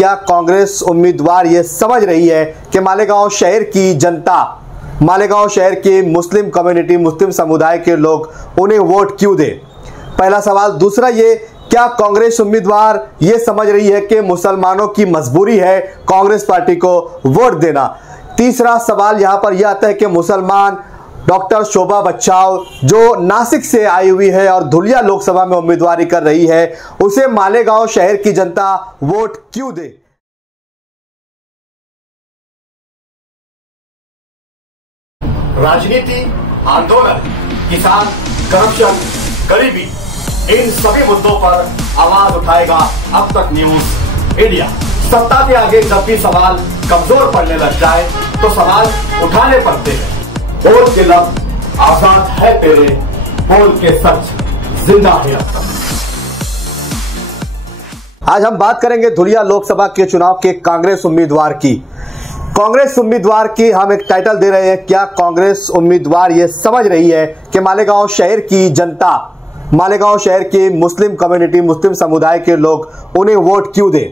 क्या कांग्रेस उम्मीदवार ये समझ रही है कि मालेगांव शहर की जनता, मालेगांव शहर की मुस्लिम कम्युनिटी, मुस्लिम समुदाय के लोग उन्हें वोट क्यों दे? पहला सवाल। दूसरा ये, क्या कांग्रेस उम्मीदवार ये समझ रही है कि मुसलमानों की मजबूरी है कांग्रेस पार्टी को वोट देना? तीसरा सवाल यहां पर यह आता है कि मुसलमान डॉक्टर शोभा बच्चाव जो नासिक से आई हुई है और धुलिया लोकसभा में उम्मीदवारी कर रही है, उसे मालेगांव शहर की जनता वोट क्यों दे? राजनीति, आंदोलन, किसान, करप्शन, गरीबी, इन सभी मुद्दों पर आवाज उठाएगा अब तक न्यूज इंडिया। सत्ता के आगे जब भी सवाल कमजोर पड़ने लग जाए तो सवाल उठाने पड़ते हैं। बोल के लफ्ज आजाद है तेरे, बोल के सच जिंदा है अब तक। आज हम बात करेंगे धुलिया लोकसभा के चुनाव के कांग्रेस उम्मीदवार की। कांग्रेस उम्मीदवार की हम एक टाइटल दे रहे हैं, क्या कांग्रेस उम्मीदवार ये समझ रही है कि मालेगांव शहर की जनता, मालेगांव शहर की मुस्लिम कम्युनिटी, मुस्लिम समुदाय के लोग उन्हें वोट क्यों दे?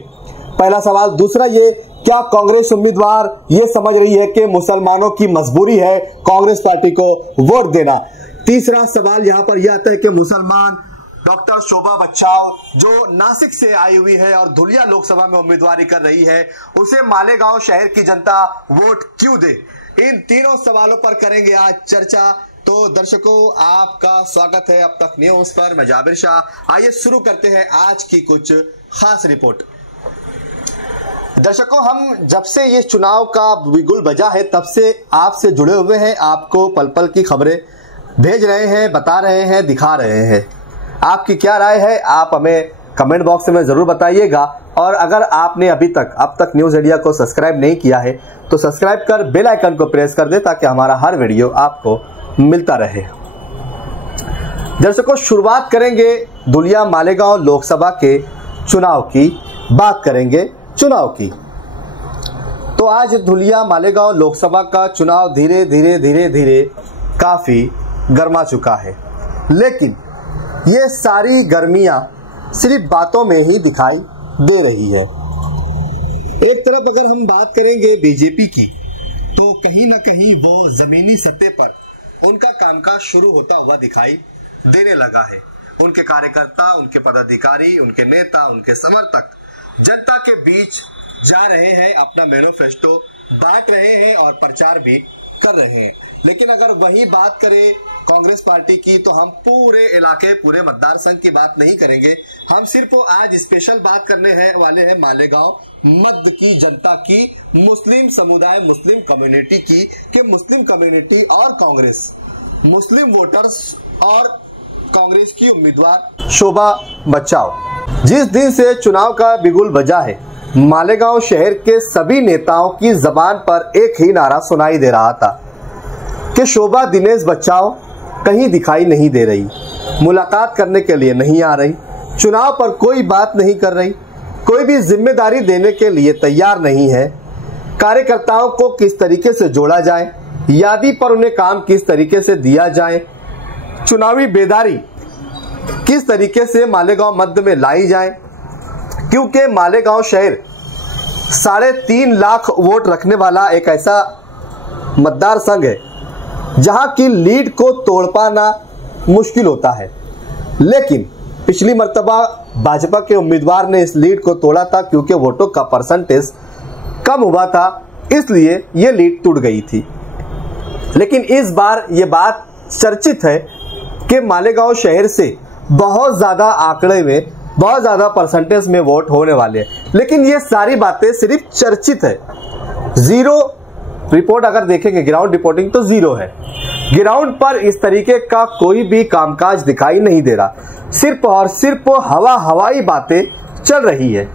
पहला सवाल। दूसरा ये, क्या कांग्रेस उम्मीदवार ये समझ रही है कि मुसलमानों की मजबूरी है कांग्रेस पार्टी को वोट देना? तीसरा सवाल यहां पर यह आता है कि मुसलमान डॉक्टर शोभा बच्चाव जो नासिक से आई हुई है और धुलिया लोकसभा में उम्मीदवारी कर रही है, उसे मालेगांव शहर की जनता वोट क्यों दे? इन तीनों सवालों पर करेंगे आज चर्चा। तो दर्शकों, आपका स्वागत है अब तक न्यूज पर। मैं जाबिर शाह। आइए शुरू करते हैं आज की कुछ खास रिपोर्ट। दर्शकों, हम जब से ये चुनाव का बिगुल बजा है तब से आपसे जुड़े हुए हैं, आपको पल पल की खबरें भेज रहे हैं, बता रहे हैं, दिखा रहे हैं। आपकी क्या राय है आप हमें कमेंट बॉक्स में जरूर बताइएगा। और अगर आपने अब तक न्यूज इंडिया को सब्सक्राइब नहीं किया है तो सब्सक्राइब कर बेल आइकन को प्रेस कर दे ताकि हमारा हर वीडियो आपको मिलता रहे। दर्शकों, शुरुआत करेंगे धुलिया मालेगांव लोकसभा के चुनाव की, बात करेंगे चुनाव की। तो आज धुलिया मालेगांव लोकसभा का चुनाव धीरे धीरे काफी गर्मा चुका है, लेकिन ये सारी गर्मियां सिर्फ बातों में ही दिखाई दे रही है। एक तरफ अगर हम बात करेंगे बीजेपी की, तो कहीं ना कहीं वो जमीनी सतह पर उनका कामकाज शुरू होता हुआ दिखाई देने लगा है। उनके कार्यकर्ता, उनके पदाधिकारी, उनके नेता, उनके समर्थक जनता के बीच जा रहे हैं, अपना मैनिफेस्टो बांट रहे हैं और प्रचार भी कर रहे हैं। लेकिन अगर वही बात करें कांग्रेस पार्टी की, तो हम पूरे इलाके, पूरे मतदार संघ की बात नहीं करेंगे। हम सिर्फ आज स्पेशल बात करने वाले हैं मालेगांव मध्य की जनता की, मुस्लिम समुदाय, मुस्लिम कम्युनिटी की, कि मुस्लिम कम्युनिटी और कांग्रेस, मुस्लिम वोटर्स और कांग्रेस की उम्मीदवार शोभा बच्चाव, जिस दिन से चुनाव का बिगुल बजा है, मालेगांव शहर के सभी नेताओं की जबान पर एक ही नारा सुनाई दे रहा था कि शोभा दिनेश बच्चाव कहीं दिखाई नहीं दे रही, मुलाकात करने के लिए नहीं आ रही, चुनाव पर कोई बात नहीं कर रही, कोई भी जिम्मेदारी देने के लिए तैयार नहीं है। कार्यकर्ताओं को किस तरीके से जोड़ा जाए, यादी पर उन्हें काम किस तरीके से दिया जाए, चुनावी बेदारी किस तरीके से मालेगांव मध्य में लाई जाए, क्योंकि मालेगांव शहर 3.5 लाख वोट रखने वाला एक ऐसा मतदार संघ है जहां की लीड को तोड़ पाना मुश्किल होता है। लेकिन पिछली मर्तबा भाजपा के उम्मीदवार ने इस लीड को तोड़ा था, क्योंकि वोटों का परसेंटेज कम हुआ था, इसलिए ये लीड टूट गई थी। लेकिन इस बार ये बात चर्चित है कि मालेगांव शहर से बहुत ज्यादा आंकड़े में, बहुत ज्यादा परसेंटेज में वोट होने वाले हैं। लेकिन ये सारी बातें सिर्फ चर्चित है, जीरो रिपोर्ट अगर देखेंगे, ग्राउंड रिपोर्टिंग तो जीरो है। ग्राउंड पर इस तरीके का कोई भी कामकाज दिखाई नहीं दे रहा, सिर्फ और सिर्फ हवाई बातें चल रही है।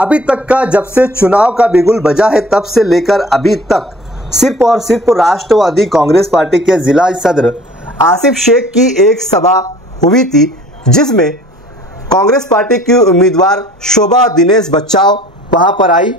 अभी तक का, जब से चुनाव का बिगुल बजा है तब से लेकर अभी तक सिर्फ और सिर्फ राष्ट्रवादी कांग्रेस पार्टी के जिला सदर आसिफ शेख की एक सभा हुई थी, जिसमें कांग्रेस पार्टी की उम्मीदवार शोभा दिनेश बच्चाव वहां पर आई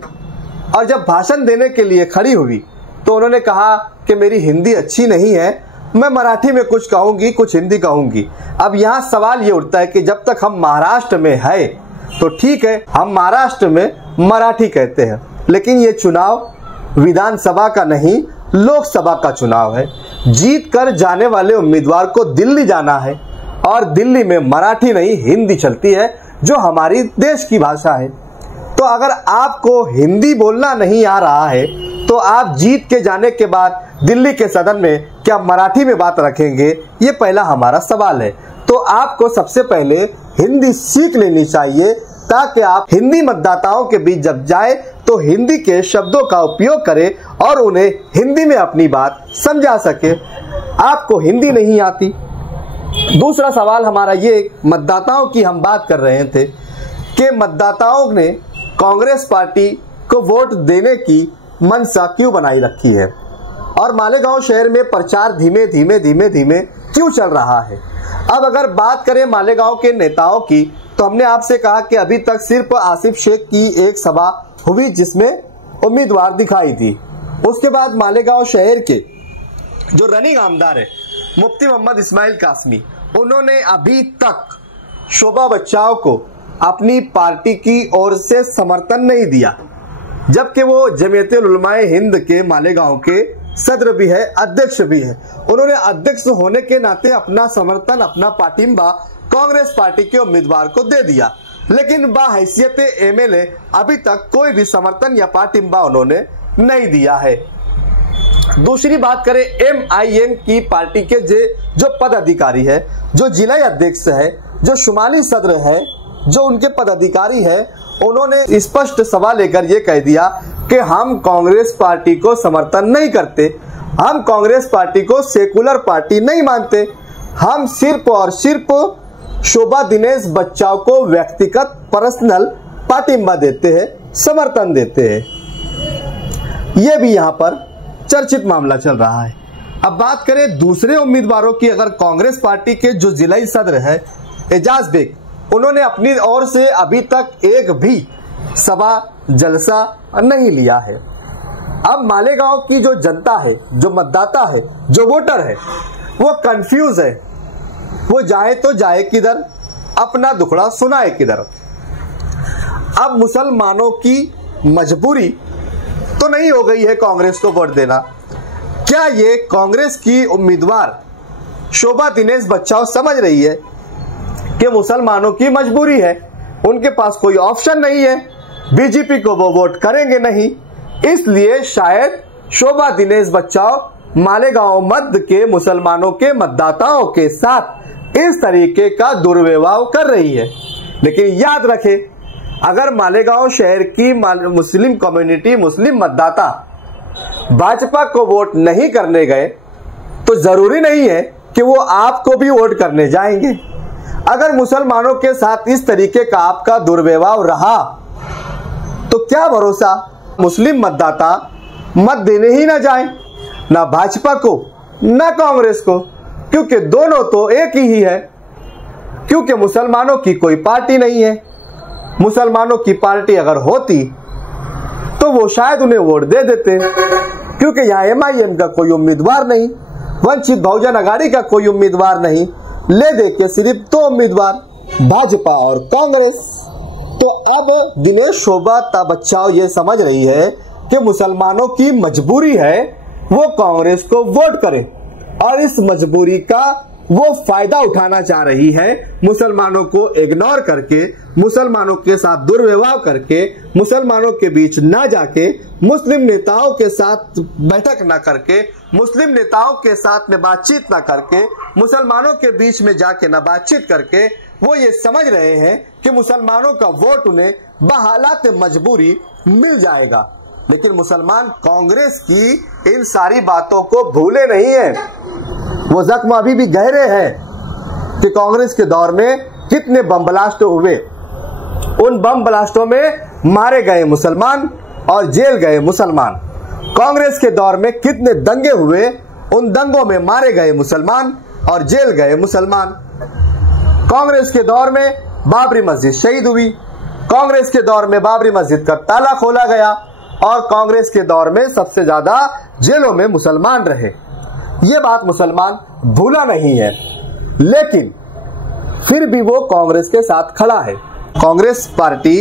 और जब भाषण देने के लिए खड़ी हुई तो उन्होंने कहा कि मेरी हिंदी अच्छी नहीं है, मैं मराठी में कुछ कहूंगी, कुछ हिंदी कहूंगी। अब यहाँ सवाल ये उठता है कि जब तक हम महाराष्ट्र में है तो ठीक है, हम महाराष्ट्र में मराठी कहते हैं। लेकिन ये चुनाव विधानसभा का नहीं, लोकसभा का चुनाव है। जीत कर जाने वाले उम्मीदवार को दिल्ली जाना है और दिल्ली में मराठी नहीं हिंदी चलती है, जो हमारी देश की भाषा है। तो अगर आपको हिंदी बोलना नहीं आ रहा है तो आप जीत के जाने के बाद दिल्ली के सदन में क्या मराठी में बात रखेंगे? ये पहला हमारा सवाल है। तो आपको सबसे पहले हिंदी सीख लेनी चाहिए, ताकि आप हिंदी मतदाताओं के बीच जब जाए तो हिंदी के शब्दों का उपयोग करें और उन्हें हिंदी में अपनी बात समझा सके। आपको हिंदी नहीं आती। दूसरा सवाल हमारा ये, मतदाताओं की हम बात कर रहे थे कि मतदाताओं ने कांग्रेस पार्टी को वोट देने की मंशा क्यों बनाई रखी है और मालेगांव शहर में प्रचार धीमे धीमे क्यों चल रहा है। अब अगर बात करें मालेगांव के नेताओं की, तो हमने आपसे कहा कि अभी तक सिर्फ आसिफ शेख की एक सभा हुई जिसमें उम्मीदवार दिखाई दी। उसके बाद मालेगांव शहर के जो रनिंग आमदार है मुफ्ती मोहम्मद इस्माइल कासमी, उन्होंने अभी तक शोभा बच्चाओं को अपनी पार्टी की ओर से समर्थन नहीं दिया, जबकि वो जमीयतुल उलमाए हिंद के मालेगांव के सदर भी है, अध्यक्ष भी है। उन्होंने अध्यक्ष होने के नाते अपना समर्थन, अपना पाटिंबा कांग्रेस पार्टी के उम्मीदवार को दे दिया, लेकिन बाहैसियत एमएलए अभी तक कोई भी समर्थन या पाटिंबा उन्होंने नहीं दिया है। दूसरी बात करें एमआईएम की पार्टी के जो पदाधिकारी है, जो जिला अध्यक्ष है, जो शुमाली सदर है, जो उनके पदाधिकारी है, उन्होंने स्पष्ट सवाल लेकर ये कह दिया कि हम कांग्रेस पार्टी को समर्थन नहीं करते, हम कांग्रेस पार्टी को सेकुलर पार्टी नहीं मानते, हम सिर्फ और सिर्फ शोभा दिनेश बच्चाओं को व्यक्तिगत पर्सनल पाटिंबा देते हैं, समर्थन देते हैं। यह भी यहाँ पर चर्चित मामला चल रहा है। अब बात करें दूसरे उम्मीदवारों की, अगर कांग्रेस पार्टी के जो जिलाई सदर है एजाज बेग, उन्होंने अपनी ओर से अभी तक एक भी सभा जलसा नहीं लिया है। अब मालेगांव की जो जनता है, जो मतदाता है, जो वोटर है, वो कंफ्यूज है। वो जाए तो जाए किधर, अपना दुखड़ा सुनाए किधर। अब मुसलमानों की मजबूरी तो नहीं हो गई है कांग्रेस को वोट देना। क्या ये कांग्रेस की उम्मीदवार शोभा दिनेश बच्चाओं समझ रही है कि मुसलमानों की मजबूरी है, उनके पास कोई ऑप्शन नहीं है, बीजेपी को वो वोट करेंगे नहीं, इसलिए शायद शोभा दिनेश बच्चाओं मालेगांव मध्य के मुसलमानों के मतदाताओं के साथ इस तरीके का दुर्व्यवहार कर रही है। लेकिन याद रखें, अगर मालेगांव शहर की मुस्लिम कम्युनिटी, मुस्लिम मतदाता भाजपा को वोट नहीं करने गए तो जरूरी नहीं है कि वो आपको भी वोट करने जाएंगे। अगर मुसलमानों के साथ इस तरीके का आपका दुर्व्यवहार रहा तो क्या भरोसा मुस्लिम मतदाता मत देने ही ना जाए, ना भाजपा को ना कांग्रेस को, क्योंकि दोनों तो एक ही है। क्योंकि मुसलमानों की कोई पार्टी नहीं है। मुसलमानों की पार्टी अगर होती तो वो शायद उन्हें वोट दे देते, क्योंकि यहाँ एमआईएम का कोई उम्मीदवार नहीं, वंचित बहुजन अघाड़ी का कोई उम्मीदवार नहीं, ले दे के सिर्फ दो उम्मीदवार, भाजपा और कांग्रेस। तो अब दिनेश शोभा बच्चाओं ये समझ रही है कि मुसलमानों की मजबूरी है वो कांग्रेस को वोट करे, और इस मजबूरी का वो फायदा उठाना चाह रही है, मुसलमानों को इग्नोर करके, मुसलमानों के साथ दुर्व्यवहार करके, मुसलमानों के बीच ना जाके, मुस्लिम नेताओं के साथ बैठक ना करके, मुस्लिम नेताओं के साथ में बातचीत ना करके, मुसलमानों के बीच में जाके ना बातचीत करके, वो ये समझ रहे हैं कि मुसलमानों का वोट उन्हें बहालात मजबूरी मिल जाएगा। लेकिन मुसलमान कांग्रेस की इन सारी बातों को भूले नहीं है। वो जख्म अभी भी गहरे हैं कि कांग्रेस के दौर में कितने बम ब्लास्ट हुए, उन बम ब्लास्टों में मारे गए मुसलमान और जेल गए मुसलमान। कांग्रेस के दौर में कितने दंगे हुए, उन दंगों में मारे गए मुसलमान और जेल गए मुसलमान। कांग्रेस के दौर में बाबरी मस्जिद शहीद हुई, कांग्रेस के दौर में बाबरी मस्जिद का ताला खोला गया, और कांग्रेस के दौर में सबसे ज्यादा जेलों में मुसलमान रहे। ये बात मुसलमान भूला नहीं है, लेकिन फिर भी वो कांग्रेस के साथ खड़ा है। कांग्रेस पार्टी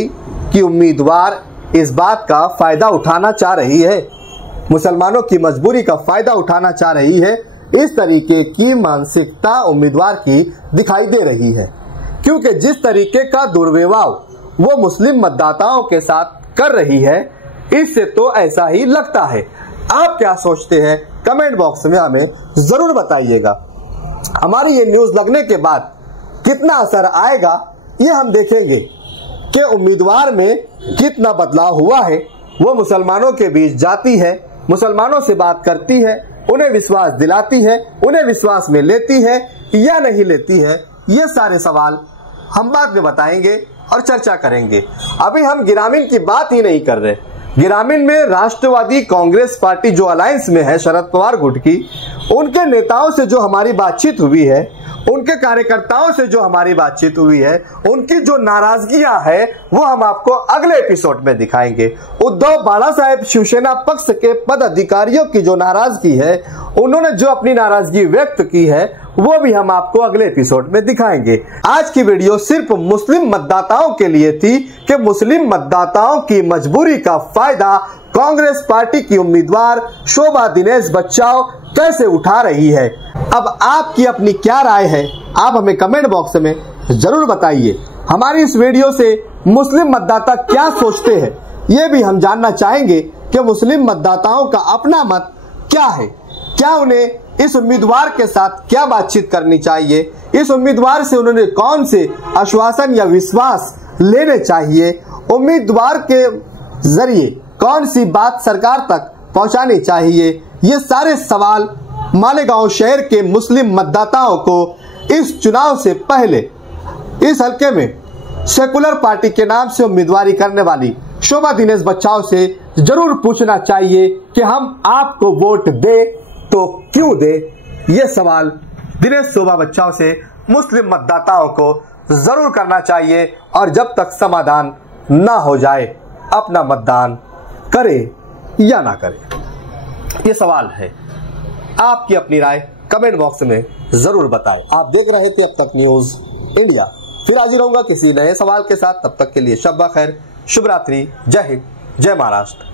की उम्मीदवार इस बात का फायदा उठाना चाह रही है, मुसलमानों की मजबूरी का फायदा उठाना चाह रही है। इस तरीके की मानसिकता उम्मीदवार की दिखाई दे रही है, क्योंकि जिस तरीके का दुर्व्यवहार वो मुस्लिम मतदाताओं के साथ कर रही है, इससे तो ऐसा ही लगता है। आप क्या सोचते हैं कमेंट बॉक्स में हमें जरूर बताइएगा। हमारी ये न्यूज लगने के बाद कितना असर आएगा ये हम देखेंगे कि उम्मीदवार में कितना बदलाव हुआ है। वो मुसलमानों के बीच जाती है, मुसलमानों से बात करती है, उन्हें विश्वास दिलाती है, उन्हें विश्वास में लेती है या नहीं लेती है। ये सारे सवाल हम बाद में बताएंगे और चर्चा करेंगे। अभी हम ग्रामीण की बात ही नहीं कर रहे। ग्रामीण में राष्ट्रवादी कांग्रेस पार्टी जो अलायंस में है शरद पवार गुट की, उनके नेताओं से जो हमारी बातचीत हुई है, उनके कार्यकर्ताओं से जो हमारी बातचीत हुई है, उनकी जो नाराजगियां है वो हम आपको अगले एपिसोड में दिखाएंगे। उद्धव बाला साहेब शिवसेना पक्ष के पद अधिकारियों की जो नाराजगी है, उन्होंने जो अपनी नाराजगी व्यक्त की है, वो भी हम आपको अगले एपिसोड में दिखाएंगे। आज की वीडियो सिर्फ मुस्लिम मतदाताओं के लिए थी कि मुस्लिम मतदाताओं की मजबूरी का फायदा कांग्रेस पार्टी की उम्मीदवार शोभा दिनेश बच्चाव कैसे उठा रही है। अब आपकी अपनी क्या राय है, आप हमें कमेंट बॉक्स में जरूर बताइए। हमारी इस वीडियो से मुस्लिम मतदाता क्या सोचते हैं ये भी हम जानना चाहेंगे कि मुस्लिम मतदाताओं का अपना मत क्या है। क्या उन्हें इस उम्मीदवार के साथ क्या बातचीत करनी चाहिए, इस उम्मीदवार से उन्होंने कौन से आश्वासन या विश्वास लेने चाहिए, उम्मीदवार के जरिए कौन सी बात सरकार तक पहुंचानी चाहिए। ये सारे सवाल मालेगांव शहर के मुस्लिम मतदाताओं को इस चुनाव से पहले इस हल्के में सेकुलर पार्टी के नाम से उम्मीदवारी करने वाली शोभा दिनेश बच्चाव से जरूर पूछना चाहिए कि हम आपको वोट दे तो क्यों दे। ये सवाल दिनेश शोभा बच्चाव से मुस्लिम मतदाताओं को जरूर करना चाहिए, और जब तक समाधान ना हो जाए अपना मतदान करे या ना करे। ये सवाल है, आपकी अपनी राय कमेंट बॉक्स में जरूर बताएं। आप देख रहे थे अब तक न्यूज इंडिया। फिर हाजिर रहूंगा किसी नए सवाल के साथ। तब तक के लिए शब्बा खैर, शुभ रात्रि, जय हिंद, जय महाराष्ट्र।